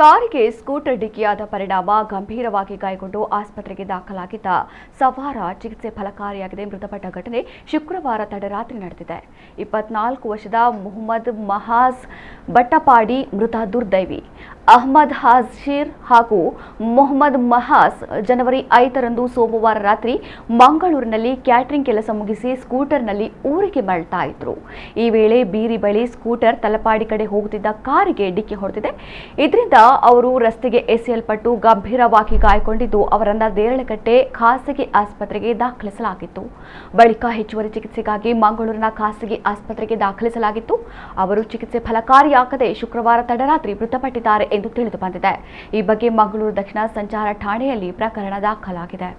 ಕಾರಿಗೆ ಸ್ಕೂಟರ್ ಡಿಕ್ಕಿಯಾದ ಪರಿಣಾಮ ಗಂಭೀರವಾಗಿ ಗಾಯಗೊಂಡು ಆಸ್ಪತ್ರೆಗೆ ದಾಖಲಾಗಿದ್ದ ಸವಾರ ಚಿಕಿತ್ಸೆ ಫಲಕಾರಿಯಾಗಿದೆ. ಮೃತಪಟ್ಟ ಘಟನೆ ಶುಕ್ರವಾರ ತಡರಾತ್ರಿ ನಡೆದಿದೆ. 24 ವರ್ಷದ ಮೊಹಮ್ಮದ್ ಮಹಾಜ್ ಬಟ್ಟಪಾಡಿ ಮೃತ ದುರ್ದೈವಿ. ಅಹ್ಮದ್ ಹಾಜಿರ್ ಹಾಗೂ ಮೊಹಮ್ಮದ್ ಮಹಾಜ್ ಜನವರಿ 5ರಂದು ಸೋಮವಾರ ರಾತ್ರಿ ಮಂಗಳೂರಿನಲ್ಲಿ ಕ್ಯಾಟರಿಂಗ್ ಕೆಲಸ ಮುಗಿಸಿ ಸ್ಕೂಟರ್ನಲ್ಲಿ ಊರಿಗೆ ಮರಳ್ತಾ ಇದ್ರು. ಈ ವೇಳೆ ಬೀರಿ ಬಳಿ ಸ್ಕೂಟರ್ ತಲಪಾಡಿ ಕಡೆ ಹೋಗುತ್ತಿದ್ದ ಕಾರಿಗೆ ಡಿಕ್ಕಿ ಹೊಡೆದಿದೆ. ಇದರಿಂದ ಅವರು ರಸ್ತೆಗೆ ಎಸೆಯಲ್ಪಟ್ಟು ಗಂಭೀರವಾಗಿ ಗಾಯಗೊಂಡಿದ್ದು ಅವರನ್ನು ದೇರಳಕಟ್ಟೆ ಖಾಸಗಿ ಆಸ್ಪತ್ರೆಗೆ ದಾಖಲಿಸಲಾಗಿತ್ತು. ಬಳಿಕ ಹೆಚ್ಚುವರಿ ಚಿಕಿತ್ಸೆಗಾಗಿ ಮಂಗಳೂರಿನ ಖಾಸಗಿ ಆಸ್ಪತ್ರೆಗೆ ದಾಖಲಿಸಲಾಗಿತ್ತು. ಅವರು ಚಿಕಿತ್ಸೆ ಫಲಕಾರಿಯಾಗದೆ ಶುಕ್ರವಾರ ತಡರಾತ್ರಿ ಮೃತಪಟ್ಟಿದ್ದಾರೆ ಎಂದು ತಿಳಿದು ಬಂದಿದೆ. ಈ ಬಗ್ಗೆ ಮಂಗಳೂರು ದಕ್ಷಿಣ ಸಂಚಾರ ಠಾಣೆಯಲ್ಲಿ ಪ್ರಕರಣ ದಾಖಲಾಗಿದೆ.